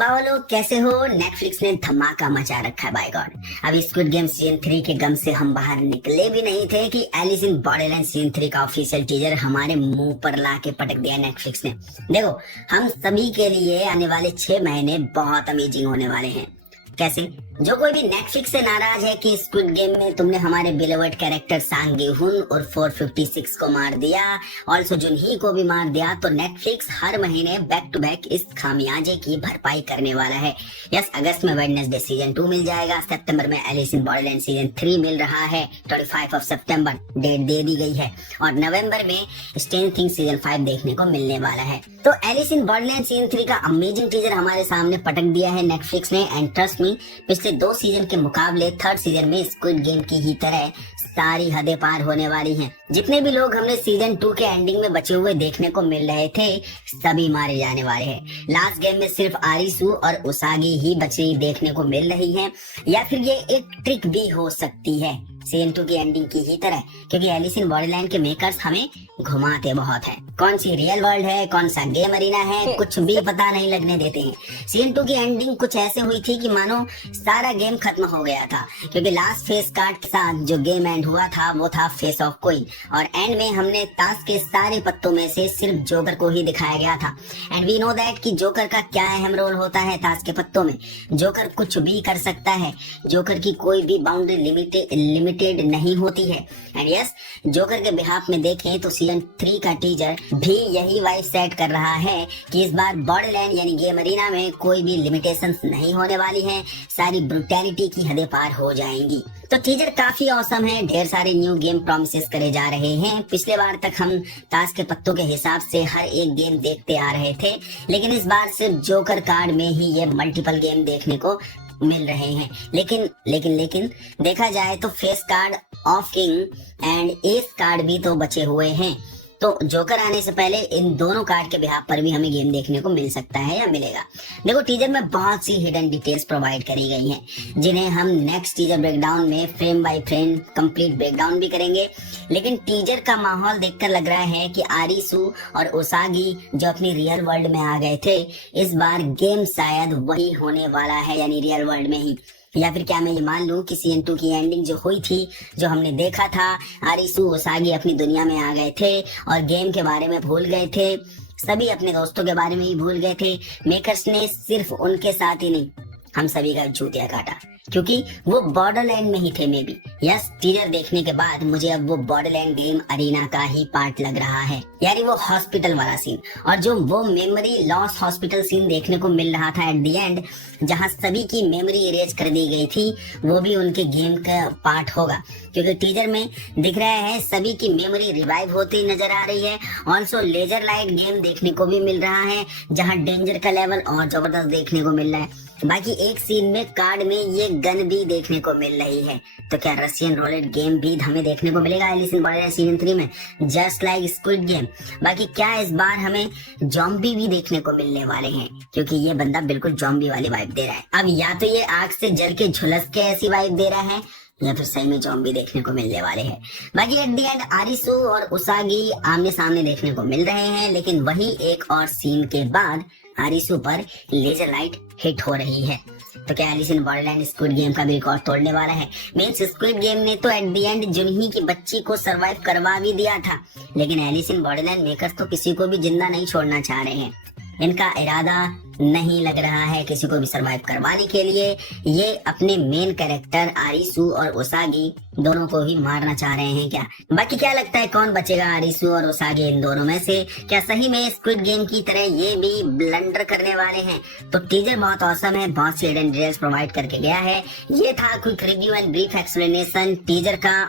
बावलो, कैसे हो? नेटफ्लिक्स ने धमाका मचा रखा है, बाय गॉड। अभी स्क्विड गेम सीजन 3 के गम से हम बाहर निकले भी नहीं थे कि एलिस इन बॉर्डरलैंड सीजन 3 का ऑफिशियल टीजर हमारे मुंह पर ला के पटक दिया नेटफ्लिक्स ने। देखो, हम सभी के लिए आने वाले 6 महीने बहुत अमेजिंग होने वाले हैं। कैसे? जो कोई भी नेटफ्लिक्स से नाराज है कि स्क्विड गेम में तुमने हमारे बिलोवेड कैरेक्टर सांग गी-हुन और 456 को मार दिया, ऑल्सो जुनही को भी मार दिया, तो नेटफ्लिक्स हर महीने बैक टू बैक इस खामियाजे की भरपाई करने वाला है। यस, अगस्त में वेडनेसडे सीजन 2 मिल जाएगा, सितंबर में एलिस इन बॉर्डरलैंड सीजन 3 मिल रहा है, 25 ऑफ सितंबर डेट दे दी गई है, और नवंबर में स्ट्रेंजर थिंग्स सीजन 5 देखने को मिलने वाला है। तो एलिस इन बॉर्डरलैंड सीजन 3 का अमेजिंग टीजर हमारे सामने पटक दिया है नेटफ्लिक्स ने, एंड ट्रस्ट मी, पिछले 2 सीजन के मुकाबले थर्ड सीजन में स्क्विड गेम की ही तरह सारी हदें पार होने वाली हैं। जितने भी लोग हमने सीजन 2 के एंडिंग में बचे हुए देखने को मिल रहे थे, सभी मारे जाने वाले हैं। लास्ट गेम में सिर्फ आरिसू और उसागी ही बची देखने को मिल रही हैं, या फिर ये एक ट्रिक भी हो सकती है सीजन 2 की एंडिंग की ही तरह, क्योंकि एलिस इन बॉर्डरलैंड के मेकर्स हमें घुमाते बहुत है। कौन सी रियल वर्ल्ड है, कौन सा गेम अरीना है, कुछ भी पता नहीं लगने देते हैं। सीजन 2 की एंडिंग कुछ ऐसे हुई थी कि मानो सारा गेम खत्म हो गया था, क्योंकि लास्ट फेस कार्ड के साथ जो गेम एंड हुआ था वो था फेस ऑफ क्वीन, और एंड में हमने ताश के सारे पत्तों में से सिर्फ जोकर को ही दिखाया गया था। एंड वी नो दैट कि जोकर का क्या अहम रोल होता है ताश के पत्तों में। जोकर कुछ भी कर सकता है, जोकर की कोई भी बाउंड्री लिमिटेड नहीं होती है। एंड यस, जोकर के बिहाफ में देखें तो सीजन 3 का टीजर भी यही वाइब सेट कर रहा है कि इस बार बॉर्डरलैंड यानी गेम अरीना में कोई भी लिमिटेशंस नहीं होने वाली है, सारी ब्रुटैलिटी की हदें पार हो जाएंगी। तो टीजर काफी औसम है, ढेर सारे न्यू गेम प्रॉमिसेस करे जा रहे हैं। पिछले बार तक हम ताश के पत्तों के हिसाब से हर एक गेम देखते आ रहे थे, लेकिन इस बार सिर्फ जोकर कार्ड में ही ये मल्टीपल गेम देखने को मिल रहे हैं। लेकिन देखा जाए तो face card of king and S card भी तो बचे हुए हैं, तो जोकर आने से पहले इन दोनों कार्ड के बिहाफ पर भी हमें गेम देखने को मिल सकता है या मिलेगा। देखो, टीजर में बहुत सी हिडन डिटेल्स प्रोवाइड करी गई हैं, जिन्हें हम नेक्स्ट टीजर ब्रेकडाउन में frame by frame complete breakdown भी करेंगे। लेकिन टीजर का माहौल देखकर लग रहा है कि आरिसू और उसागी जो अपनी रियल वर्ल्ड में आ गए थे, इस बार गेम शायद वही होने वाला है, यानी रियल वर्ल्ड में ही। या फिर क्या मैं ये मान लूं कि सीजन 2 की एंडिंग जो हुई थी, जो हमने देखा था, आरिसू उसागी अपनी दुनिया में आ गए थे और गेम के बारे में भूल गए थे, सभी अपने दोस्तों के बारे में ही भूल गए थे। मेकर्स ने सिर्फ उनके साथ ही नहीं, हम सभी का जूतिया काटा, क्योंकि वो बॉर्डरलैंड में ही थे मे बी। यस, टीजर देखने के बाद मुझे अब वो बॉर्डरलैंड गेम अरीना का ही पार्ट लग रहा है, यानी वो हॉस्पिटल वाला सीन, और जो वो मेमोरी लॉस हॉस्पिटल सीन देखने को मिल रहा था एट द एंड, जहां सभी की मेमोरी इरेज कर दी गई थी, वो भी उनके गेम का पार्ट होगा। क्योंकि टीजर में दिख रहा है सभी की मेमोरी रिवाइव होती नजर आ रही है। ऑल्सो लेजर लाइट गेम देखने को भी मिल रहा है, जहां डेंजर का लेवल और जबरदस्त देखने को मिल रहा है। बाकी एक सीन में कार्ड में ये गन भी देखने को मिल रही है, तो क्या रशियन रोलेट गेम भी हमें देखने को मिलेगा एलिस इन बॉर्डरलैंड सीजन 3 में, जस्ट लाइक स्क्विड गेम? बाकी क्या इस बार हमें जॉम्बी भी देखने को मिलने वाले हैं, क्योंकि ये बंदा बिल्कुल जॉम्बी वाली वाइब दे रहा है। अब या तो ये आग से जल के झुलस के ऐसी वाइब दे रहा है, या फिर सही में जॉम्बी देखने को मिलने वाले हैं। बाकी एट द एंड आरिसू और उसागी आमने सामने देखने को मिल रहे हैं, लेकिन वही एक और सीन के बाद आरिसू पर लेजर लाइट हिट हो रही है। तो क्या Alice in Borderland Squid Game का भी रिकॉर्ड तोड़ने वाला है? मींस स्क्विड गेम ने तो एट द एंड जुनही की बच्ची को सरवाइव करवा भी दिया था, लेकिन एलिस इन बॉर्डरलैंड मेकर्स तो किसी को भी जिंदा नहीं छोड़ना चाह रहे हैं। इनका इरादा नहीं लग रहा है किसी को भी सरवाइव करवाने के लिए। ये अपने मेन कैरेक्टर आरिसू और उसागी दोनों को ही मारना चाह रहे हैं क्या? बाकी क्या लगता है कौन बचेगा आरिसू और उसागी इन दोनों में से? क्या सही में स्क्विड गेम की तरह ये भी ब्लंडर करने वाले हैं? तो टीजर बहुत औसम है, बहुत सी हिडन डिटेल्स प्रोवाइड करके गया है। ये था quick review and brief explanation teaser का